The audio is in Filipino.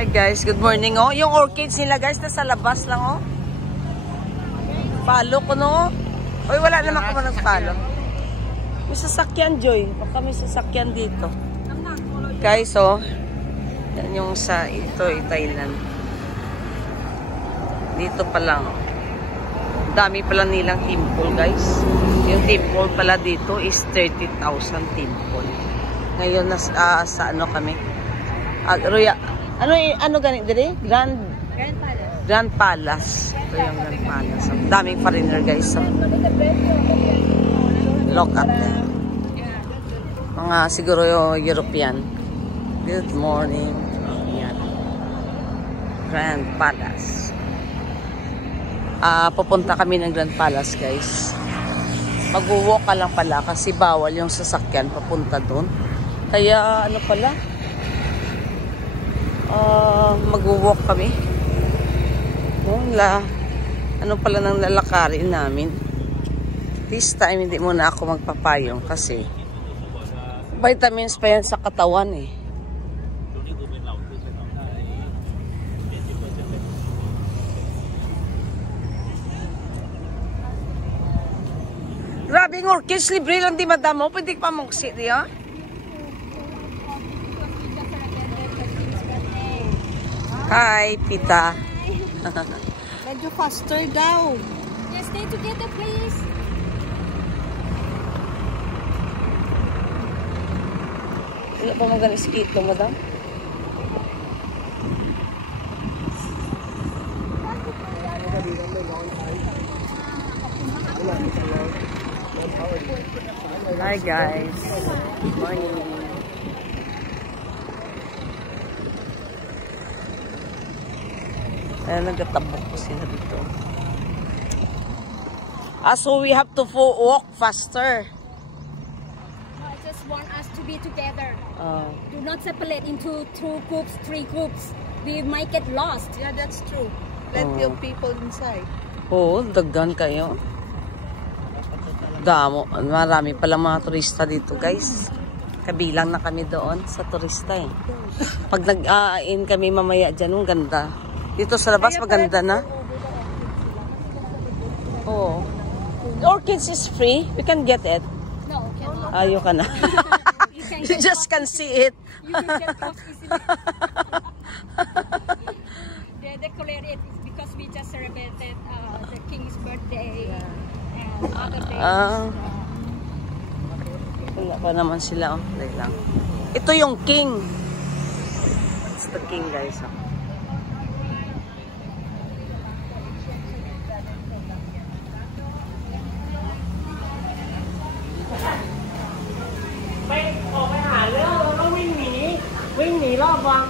Hi guys, good morning oh. Yung orchids nila guys, nasa labas lang oh. Palo ko no. Oy, wala naman ako nagpalo. May sasakyan, Joy. Baka may sasakyan dito. Guys oh. Yan yung sa ito, Thailand. Dito pa lang. Dami pala nilang temple guys. Yung temple pala dito is 30,000 temple. Ngayon sa ano kami? Ano ganit dire? Grand Palace. Ito yung Grand Palace. Daming foreigner guys. So. Look at them. Mga siguro yung European. Good morning. Yan. Grand Palace. Pupunta kami ng Grand Palace guys. Mag-walk ka lang pala kasi bawal yung sasakyan papunta doon. Kaya ano pala? Mag-walk kami. Ano pala nang lalakarin namin. This time hindi muna ako magpapayong kasi vitamins pa yan sa katawan eh. Grabe ng orchids, libre lang di madamo. Pwede pa mong di ha? Hi, Pita. Medyo faster daw. Yes, stay together, please. Wala pa magaling skito, madam? Hi guys. Good morning. Nagtatabok po sila dito. So we have to walk faster. No, I just want us to be together. Do not separate into 2 groups, 3 groups. We might get lost. Yeah, that's true. Plenty of people inside. Oo, dagdan kayo. Damo. Marami pala mga turista dito, guys. Kabilang na kami doon sa turista eh. Pag nag-aain kami mamaya dyan, ang ganda. Dito sa labas, maganda na. Oo. Orchids is free. We can get it. No, cannot. Ayaw ka na. You just can see it. You can get lost easily. They decorate it because we just celebrated the king's birthday and other days. Wala pa naman sila. Oh. Lang. Ito yung king. It's the king, guys. Oh.วิ่งหนีรอบวัง